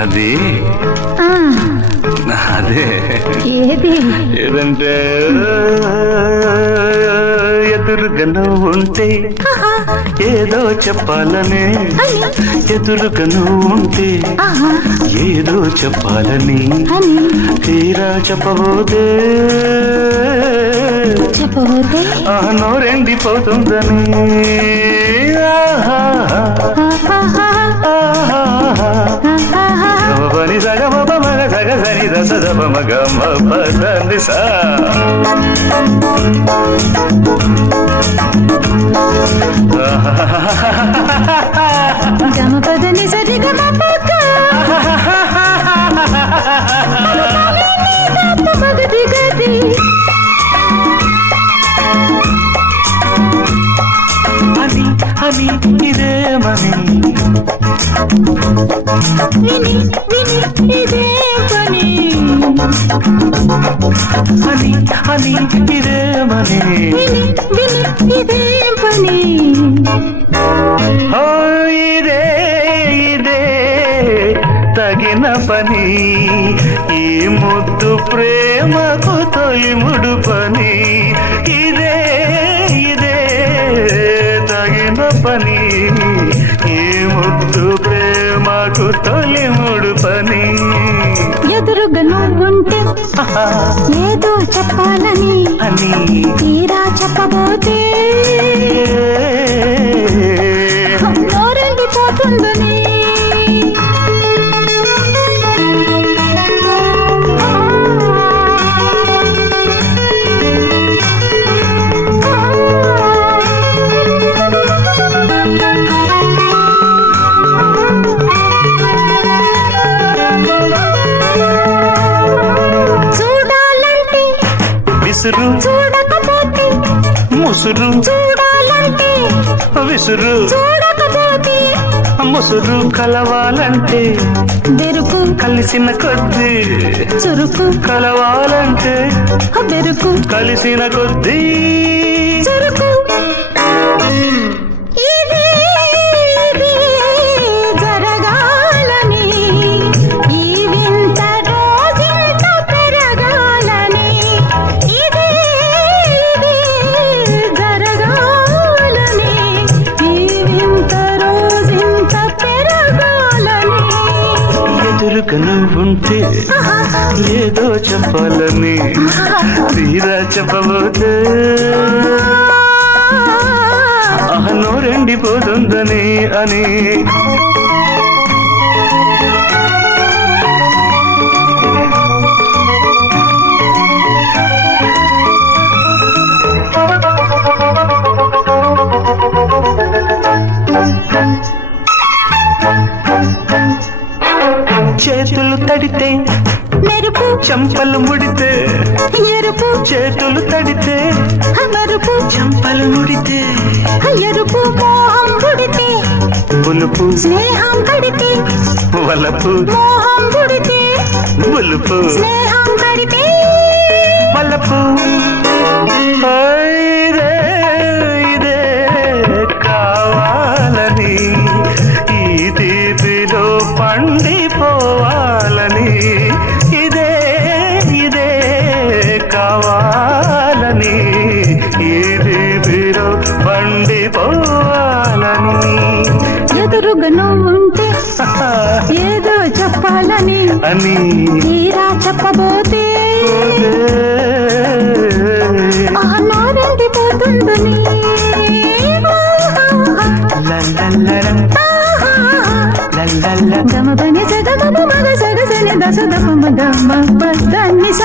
అది అదే ఏదంటే ఎదురుగా నువ్వు ఉంటే ఏదో చెప్పాలని, ఎదురుగా నువ్వు ఉంటే ఏదో చెప్పాలని, తీరా చెప్పబోతే నోరెండిపోతుందని. పని సగమ మగ సగ సని దశ దప మగ పదండి సా గమ పదని సరి గమ పక్క మగది గది అని అని ఇదేమని విని విని ఇదే పని అని అని ఇదేమని విని విని ఇదే పని. ఓ ఇదే ఇదే తగిన పని, ఈ ముద్దు ప్రేమకు తొలి ముడు పని. ఇదే ఇదే తగిన పని, ఈ ముద్దు ప్రేమకు తొలి ముడు పని. ఎదురుగా నువ్వుంటే ఏదో చెప్పాలని అని తీరా చెప్పబోతే నోరెండిపోతుందని. విసురు చూడకపోతే ముసురు, చూడాలంటే విసురు చూడకపోతే ముసురు, కలవాలంటే బెరుకు, కలిసిన కొద్దీ చురుకు, కలవాలంటే బెరుకు, కలిసిన కొద్దీ చురుకు. ఇదే ఇదే జరగాలని, ఈ వింత రోజంత పెరగాలని. ఇదే ఇదే జరగాలని, ఈ వింత రోజంత పెరగాలని. ఎదురుగా నువ్వుంటే ఏదో చెప్పాలని, తీరా చెప్పబోతే నోరెండిపోతుందని అని. చేతులు తడితే మెరుపు, చెంపలు ముడితే ఎరుపు, చేతులు తడితే మెరుపు, చెంపలు ముడితే ఎరుపు, మోహం పుడితే పులుపు, స్నేహం కడితే వలపు, మోహం పుడితే పులుపు, స్నేహం కడితే వలపు. ఇదే ఇదే కావాలని, ఈ తీపిలో పండిపోవాలని. ఇదే ఇదే కావాలని, ఈ తీపిలో పండిపోవాలని. ఎదురుగా నువ్వుంటే ఏదో చెప్పాలని అని తీరా చెప్పబోతే నోరెండిపోతుందని. గమ పని సగమ మగ సగ సని దశ దప మగ పదని స